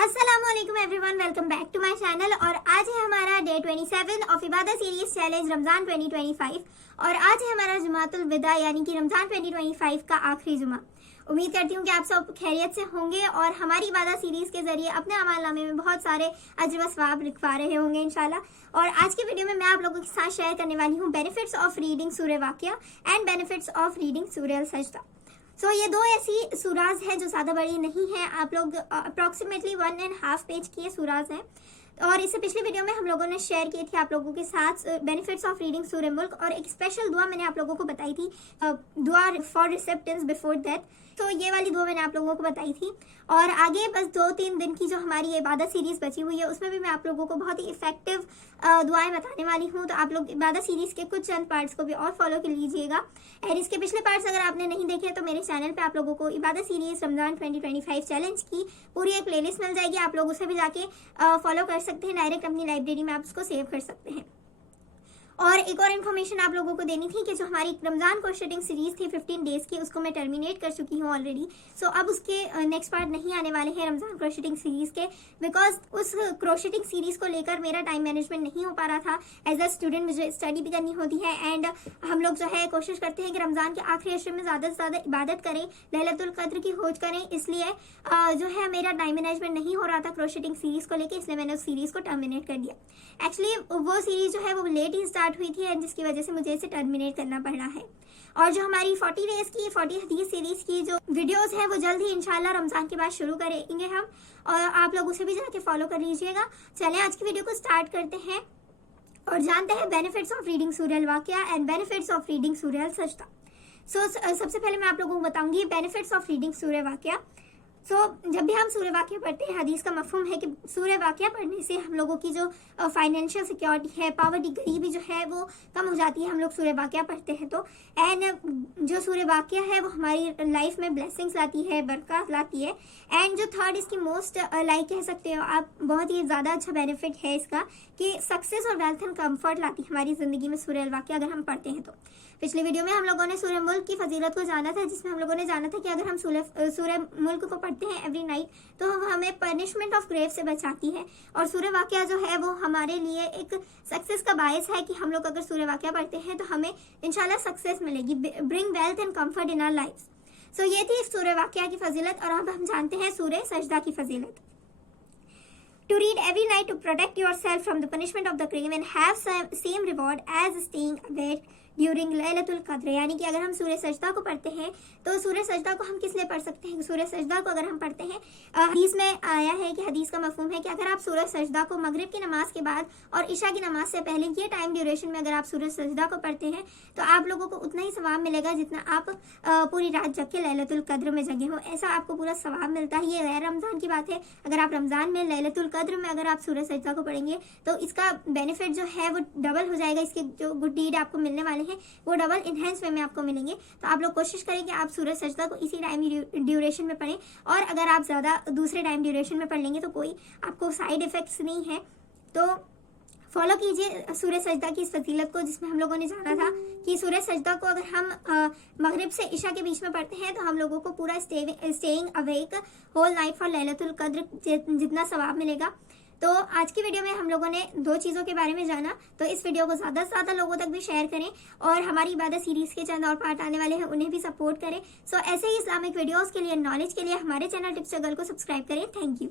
अस्सलामुअलैकुम everyone, welcome back to my channel. और आज है हमारा डे 27 ऑफ इबादत सीरीज चैलेंज रमजान 2025 और आज है हमारा जुमातुल विदा यानी कि रमजान 2025 का आखिरी जुमा। उम्मीद करती हूँ कि आप सब खैरियत से होंगे और हमारी इबादत सीरीज के जरिए अपने अमाल नामे में बहुत सारे अजर व सवाब लिखवा रहे होंगे इंशाल्लाह। और आज की वीडियो में मैं आप लोगों के साथ शेयर करने वाली हूँ बेनिफिट्स ऑफ रीडिंग सूरह वाक़िया एंड बेनिफिट्स ऑफ रीडिंग सूरह अल सजदा। ये दो ऐसी सूराज हैं जो ज़्यादा बड़ी नहीं है, आप लोग अप्रॉक्सीमेटली 1.5 पेज की ये सूराज हैं। और इससे पिछली वीडियो में हम लोगों ने शेयर की थी आप लोगों के साथ बेनिफिट्स ऑफ रीडिंग सूरह मुल्क और एक स्पेशल दुआ मैंने आप लोगों को बताई थी, दुआ फॉर रिसेप्टेंस बिफोर डेथ। तो ये वाली दुआ मैंने आप लोगों को बताई थी। और आगे बस 2-3 दिन की जो हमारी इबादत सीरीज बची हुई है उसमें भी मैं आप लोगों को बहुत ही इफेक्टिव दुआएं बताने वाली हूँ। तो आप लोग इबादत सीरीज के कुछ चंद पार्ट्स को भी और फॉलो कर लीजिएगा। और इसके पिछले पार्ट्स अगर आपने नहीं देखे तो मेरे चैनल पे आप लोगों को इबादत सीरीज रमजान 2025 चैलेंज की पूरी एक प्लेलिस्ट मिल जाएगी, आप लोग उसे भी जाके फॉलो कर सकते हैं। डायरेक्ट अपनी लाइब्रेरी में आप उसको सेव कर सकते हैं। और एक और इन्फॉर्मेशन आप लोगों को देनी थी कि जो हमारी रमजान क्रोशेटिंग सीरीज थी 15 डेज की, उसको मैं टर्मिनेट कर चुकी हूँ ऑलरेडी। अब उसके नेक्स्ट पार्ट नहीं आने वाले हैं रमजान क्रोशेटिंग सीरीज के, बिकॉज उस क्रोशेटिंग सीरीज को लेकर मेरा टाइम मैनेजमेंट नहीं हो पा रहा था। एज अ स्टूडेंट मुझे स्टडी भी करनी होती है एंड हम लोग जो है कोशिश करते हैं कि रमजान के आखिरी अशर में ज़्यादा से ज़्यादा इबादत करें, लैलतुल कद्र की खोज करें। इसलिए जो है मेरा टाइम मैनेजमेंट नहीं हो रहा था क्रोशेटिंग सीरीज को लेकर, इसलिए मैंने उस सीरीज को टर्मिनेट कर दिया। एक्चुअली वो सीरीज जो है वो लेट ही स्टार्ट हुई थी एंड जिसकी वजह से मुझे इसे टर्मिनेट करना पड़ा है। और जो हमारी 40 डेज की 40 हदीस सीरीज की जो वीडियोस है वो जल्द ही इंशाल्लाह रमजान के बाद शुरू करेंगे हम, और आप लोग उसे भी जाके फॉलो कर लीजिएगा। चलें आज की वीडियो को स्टार्ट करते हैं और जानते हैं बेनिफिट्स ऑफ रीडिंग सूरह अल वाक़िया एंड बेनिफिट्स ऑफ रीडिंग सूरह अल सजदा। सबसे पहले मैं आप लोगों को बताऊंगी बेनिफिट्स ऑफ रीडिंग सूरह वाक़िया। जब भी हम सूरह वाक़िया पढ़ते हैं, हदीस का मफ़हूम है कि सूरह वाक़िया पढ़ने से हम लोगों की जो फाइनेंशियल सिक्योरिटी है, पॉवर्टी गरीबी जो है वो कम हो जाती है। हम लोग सूरह वाक़िया पढ़ते हैं तो एंड जो सूरह वाक़िया है वो हमारी लाइफ में ब्लेसिंग्स लाती है, बरकत लाती है। एंड जो थर्ड इसकी मोस्ट लाइक कह सकते हो आप, बहुत ही ज़्यादा अच्छा बेनिफिट है इसका कि सक्सेस और वेल्थ एंड कम्फर्ट लाती है हमारी ज़िंदगी में सूरह अल वाक़िया अगर हम पढ़ते हैं तो। पिछली वीडियो में हम लोगों ने सूरह मुल्क की फजीलत को जाना था, जिसमें हम लोगों ने जाना था कि अगर हम सूरह मुल्क को पढ़ते हैं एवरी नाइट तो हमें पनिशमेंट ऑफ ग्रेव से बचाती है। और सूरह वाक़िया जो है वो हमारे लिए एक सक्सेस का बायस है कि हम लोग अगर सूरह वाक़िया पढ़ते हैं तो हमें इंशाल्लाह सक्सेस मिलेगी, bring wealth and comfort in our life. ये थी सूरह वाक़िया की फजीलत। और अब हम जानते हैं सूरह सजदा की फजीलत। To read every night to protect yourself from the punishment of the grave and have same reward as staying awake during Lailatul कद्र। यानी कि अगर हम सूरह सजदा को पढ़ते हैं तो सूरह सजदा को हम किस लिए पढ़ सकते हैं? सूरह सजदा को अगर हम पढ़ते हैं, हदीस में आया है कि हदीस का मफहूम है कि अगर आप सूरह सजदा को मगरिब की नमाज के बाद और इशा की नमाज से पहले ये टाइम ड्यूरेशन में अगर आप सूरह सजदा को पढ़ते हैं तो आप लोगों को उतना ही सवाब मिलेगा जितना आप पूरी रात जग के लैलतुल कद्र में जगे हो, ऐसा आपको पूरा सवाब मिलता है। ये गैर रमजान की बात है। अगर आप रमजान में लैलतुल कद्र में अगर आप सूरह सजदा को पढ़ेंगे तो इसका बेनिफिट जो है वो डबल हो जाएगा। इसके जो गुड डीड आपको मिलने वाले हैं वो डबल इनहेंस वे में आपको मिलेंगे। तो आप लोग कोशिश करें कि आप सूरह सजदा को इसी टाइम ड्यूरेशन में पढ़ें। और अगर आप ज़्यादा दूसरे टाइम ड्यूरेशन में पढ़ लेंगे तो कोई आपको साइड इफेक्ट्स नहीं है। तो फॉलो कीजिए सूरह सजदा की इस फजीलत को, जिसमें हम लोगों ने जाना था कि सूरह सजदा को अगर हम मगरिब से इशा के बीच में पढ़ते हैं तो हम लोगों को पूरा staying awake whole night for लैलतुल कद्र जितना सवाब मिलेगा। तो आज की वीडियो में हम लोगों ने 2 चीज़ों के बारे में जाना, तो इस वीडियो को ज़्यादा से ज़्यादा लोगों तक भी शेयर करें और हमारी इबादत सीरीज़ के चंद और पार्ट आने वाले हैं उन्हें भी सपोर्ट करें। ऐसे ही इस्लामिक वीडियोज़ के लिए, नॉलेज के लिए हमारे चैनल टिप्स जगल को सब्सक्राइब करें। Thank you.